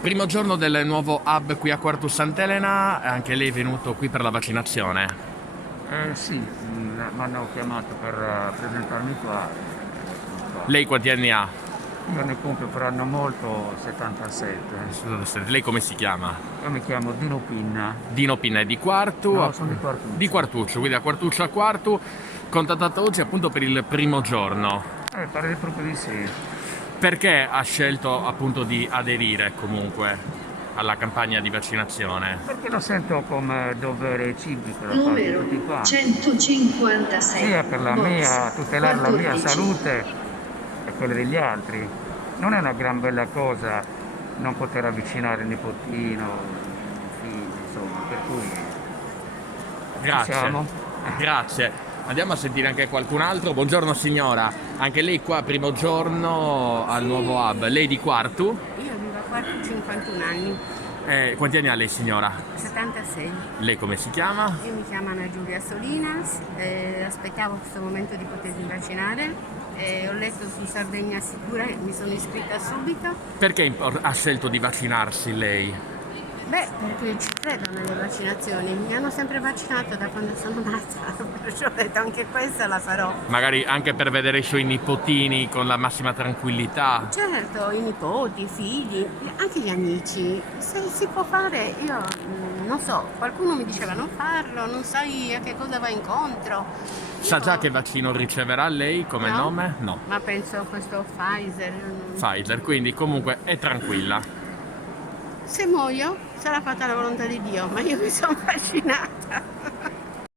Primo giorno del nuovo hub qui a Quartu Sant'Elena, anche lei è venuto qui per la vaccinazione. Sì, mi hanno chiamato per presentarmi qua. Lei quanti anni ha? Io ne compio per anno molto 77. Lei come si chiama? Io mi chiamo Dino Pinna. Dino Pinna è di Quartu. No, sono di Quartuccio. Di Quartuccio, quindi da Quartuccio a Quartu, contattato oggi appunto per il primo giorno. Pare proprio di sì. Perché ha scelto appunto di aderire comunque alla campagna di vaccinazione? Perché lo sento come dovere civico da parte di tutti Numero quanti. 156. Sia per la mia, tutelare la mia 14. salute e quella degli altri. Non è una gran bella cosa non poter avvicinare il nipotino, il figlio, insomma, per cui ci Grazie. siamo. Grazie. Andiamo a sentire anche qualcun altro. Buongiorno signora, anche lei qua primo giorno al nuovo hub. Lei di Quartu? Io vivo a Quartu 51 anni, Quanti anni ha lei signora? 76. Lei come si chiama? Io mi chiamo Anna Giulia Solinas, aspettavo questo momento di potermi vaccinare. Ho letto su Sardegna Sicura e mi sono iscritta subito. Perché ha scelto di vaccinarsi lei? Beh, perché ci credo nelle vaccinazioni, mi hanno sempre vaccinato da quando sono nata, perciò ho detto anche questa la farò. Magari anche per vedere i suoi nipotini con la massima tranquillità. Certo, i nipoti, i figli, anche gli amici, se si può fare, io non so, qualcuno mi diceva non farlo, non sai a che cosa va incontro. Sa Io- già che vaccino riceverà lei come No? nome? No. Ma penso a questo Pfizer. Pfizer, quindi comunque è tranquilla. Se muoio sarà fatta la volontà di Dio, ma io mi sono vaccinata.